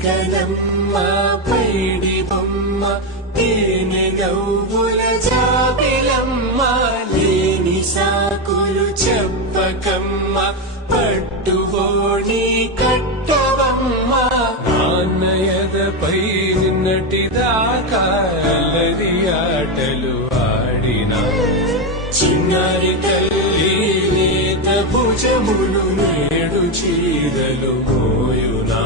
చుక్కలమ్మ పైడి బొమ్మ తేనె నవ్వుల జాబిలమ్మ లేని సాకులు చెప్పకమ్మ పట్టుబోణి కట్టవమ్మ నాన్నయదపై నిన్నటిదాకా అల్లరి ఆటలు ఆడినా చిన్నారి తల్లి నేత భుజములు నేడు చీరలు మోయునా